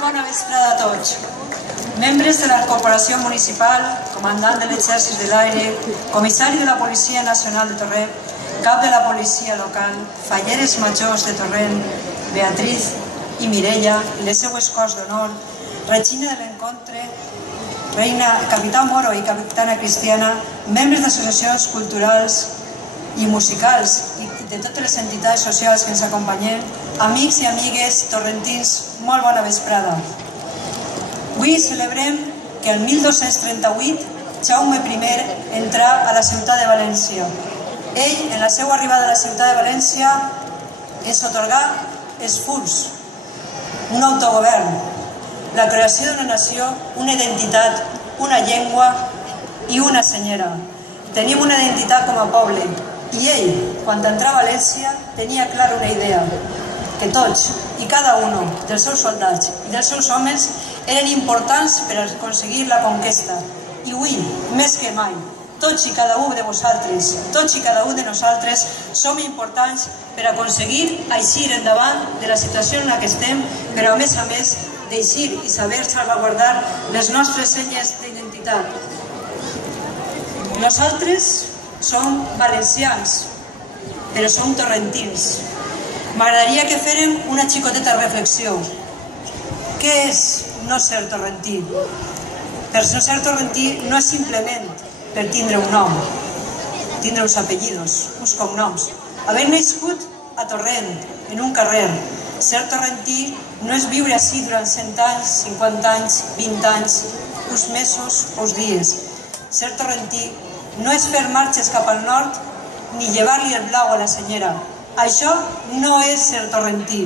Molt bona vesprada a tots. Membres de la Corporació Municipal, comandant de l'Exèrcit de l'Aire, comissari de la Policia Nacional de Torrent, cap de la Policia Local, falleres majors de Torrent, Beatriz i Mireia, i les seues cors d'honor, Regina de l'Encontre, Reina, Capità Moro i Capitana Cristiana, membres d'associacions culturals i musicals i de totes les entitats socials que ens acompanyen, amics i amigues torrentins, molt bona vesprada. Avui celebrem que el 1238 Jaume I entrà a la ciutat de València. Ell, en la seva arribada a la ciutat de València, ens atorgà els furs, un autogovern, la creació d'una nació, una identitat, una llengua i una senyera. Tenim una identitat com a poble i ell, quan entrà a València, tenia clara una idea, que tots i cada un dels seus soldats i dels seus homes eren importants per aconseguir la conquesta. I avui, més que mai, tots i cada un de vosaltres, tots i cada un de nosaltres som importants per aconseguir eixir endavant de la situació en la que estem, però a més d'eixir i saber salvaguardar les nostres senyes d'identitat. Nosaltres som valencians, però som torrentins. M'agradaria que férem una xicoteta reflexió. Què és no ser torrentí? Per no ser torrentí no és simplement per tindre un nom, tindre uns apellidos, uns cognoms. Haver nascut a Torrent, en un carrer. Ser torrentí no és viure així durant 100 anys, 50 anys, 20 anys, uns mesos o uns dies. Ser torrentí no és fer marxes cap al nord ni llevar-li el blau a la senyera. Això no és ser torrentí.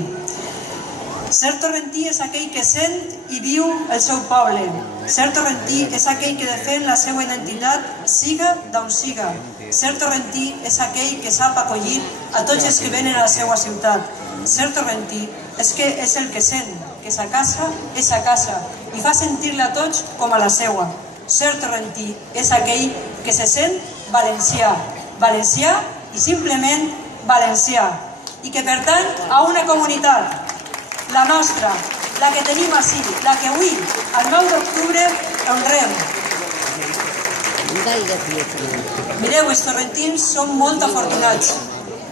Ser torrentí és aquell que sent i viu el seu poble. Ser torrentí és aquell que defèn la seva identitat, siga d'on siga. Ser torrentí és aquell que sap acollir a tots els que venen a la seva ciutat. Ser torrentí és el que sent que sa casa és sa casa i fa sentir-la a tots com a la seva. Ser torrentí és aquell que se sent valencià, valencià i simplement valencià, i que pertany a una comunitat, la nostra, la que tenim ací, la que avui, el 9 d'octubre, honrem. Mireu, els torrentins som molt afortunats.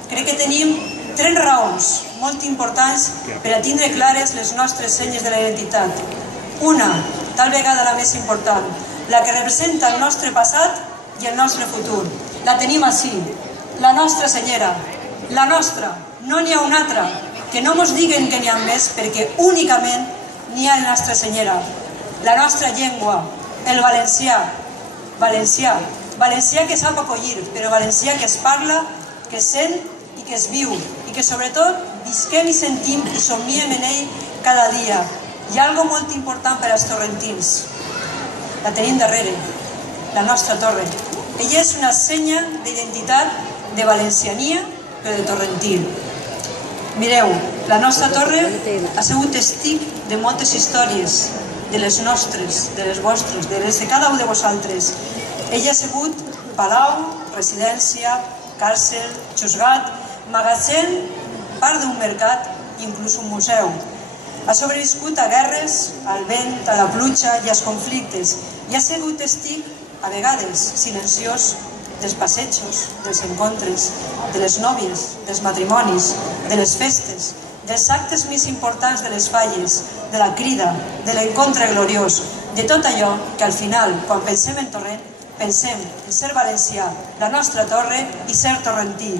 Crec que tenim 3 raons molt importants per a tindre clares les nostres senyes de la identitat. Una, tal vegada la més important, la que representa el nostre passat i el nostre futur. La tenim ací, la nostra senyera, la nostra, no n'hi ha una altra. Que no mos diguen que n'hi ha més, perquè únicament n'hi ha la nostra senyera. La nostra llengua, el valencià, valencià que sap acollir, però valencià que es parla, que es sent i que es viu, i que sobretot visquem i sentim i somiem en ell cada dia. Hi ha algo molt important per als torrentins. La tenim darrere, la nostra torre. Ella és una senya d'identitat de valenciania, però de torrentí. Mireu, la nostra torre ha sigut testig de moltes històries, de les nostres, de les vostres, de les de cada un de vosaltres. Ella ha sigut palau, residència, càrcel, juzgat, magatzem, part d'un mercat i inclús un museu. Ha sobreviscut a guerres, al vent, a la pluja i als conflictes, i ha sigut testig, a vegades silenciós, dels passejos, dels encontres, de les nòvies, dels matrimonis, de les festes, dels actes més importants de les falles, de la crida, de l'encontre gloriós, de tot allò que al final, quan pensem en Torrent, pensem en ser valencià, la nostra torre i ser torrentí.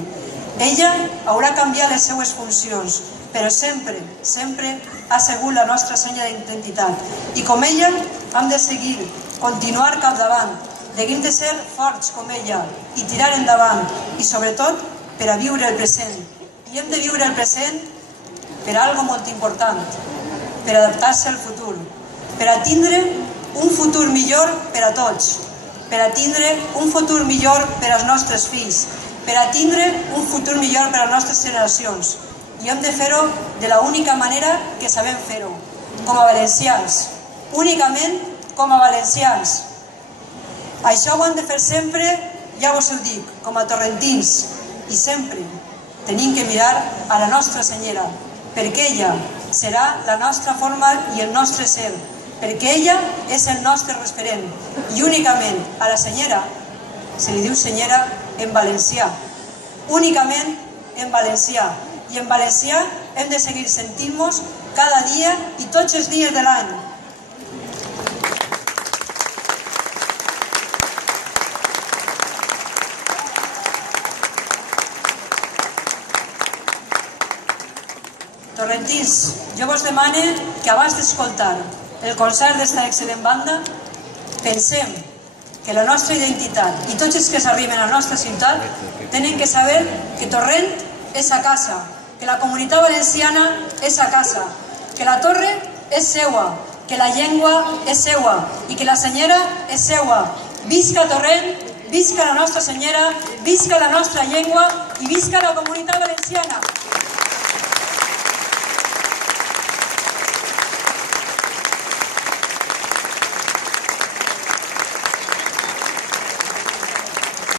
Ella haurà canviat les seues funcions, però sempre, sempre ha sigut la nostra senya d'identitat. I com ella hem de seguir, continuar capdavant, hem de ser forts com ella i tirar endavant, i sobretot per a viure el present. I hem de viure el present per a algo molt important, per adaptar-se al futur, per a tindre un futur millor per a tots, per a tindre un futur millor per als nostres fills, per a tindre un futur millor per a les nostres generacions. I hem de fer-ho de l'única manera que sabem fer-ho, com a valencians, únicament com a valencians. Això ho hem de fer sempre, ja us ho dic, com a torrentins, i sempre tenim que mirar a la nostra senyera, perquè ella, serà la nostra forma i el nostre ser, perquè ella és el nostre referent. I únicament a la senyera se li diu senyera en valencià, únicament en valencià. I en valencià hem de seguir sentint-nos cada dia i tots els dies de l'any. Torrentins, jo vos demane que abans d'escoltar el concert d'esta excel·lent banda pensem que la nostra identitat i tots els que s'arriben a la nostra ciutat tenen que saber que Torrent és a casa, que la comunitat valenciana és a casa, que la torre és seua, que la llengua és seua i que la senyera és seua. Visca Torrent, visca la nostra senyera, visca la nostra llengua i visca la comunitat valenciana!